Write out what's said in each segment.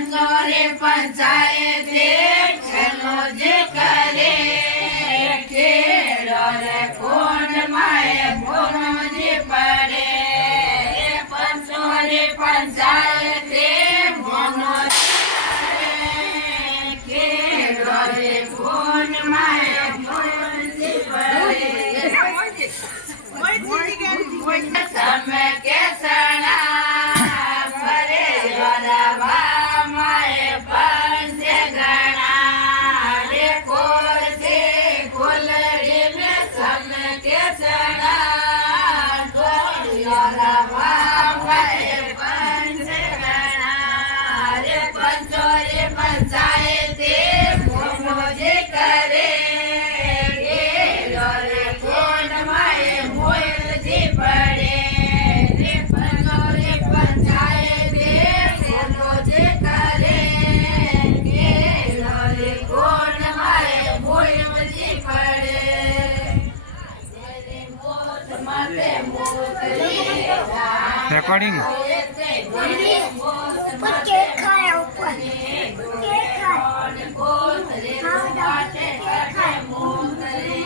पंचोरे पंचायते खेलो जे करे खेलो रे कोण माए भोनो जे पड़े पंचोरे पंचायते भोनो खेलो रे कोण माए भोनो जे पड़े समय के सना परे वरवा माए पंच गणा रे कोर से कोलरी में समय के सना वरवा माए पंच गणा रे पंचोरे पंचायते भोनो जे करे रे कोण माए मोयल जे पड़े रे पंचोरे पंचायते भोनो जे करे रे कोण माए मोयल जे पड़े रे मोत माते मोतरी રેકોર્ડિંગ ऊपर केक खाया ऊपर केक खाया मोतरी माते खाए मोतरी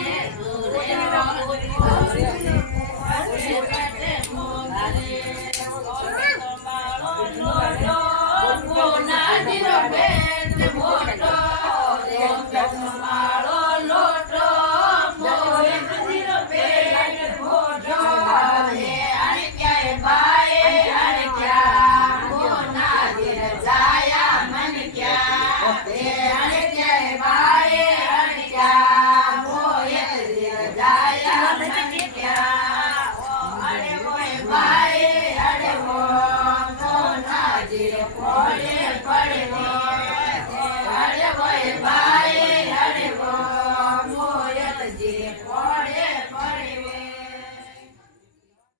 પડે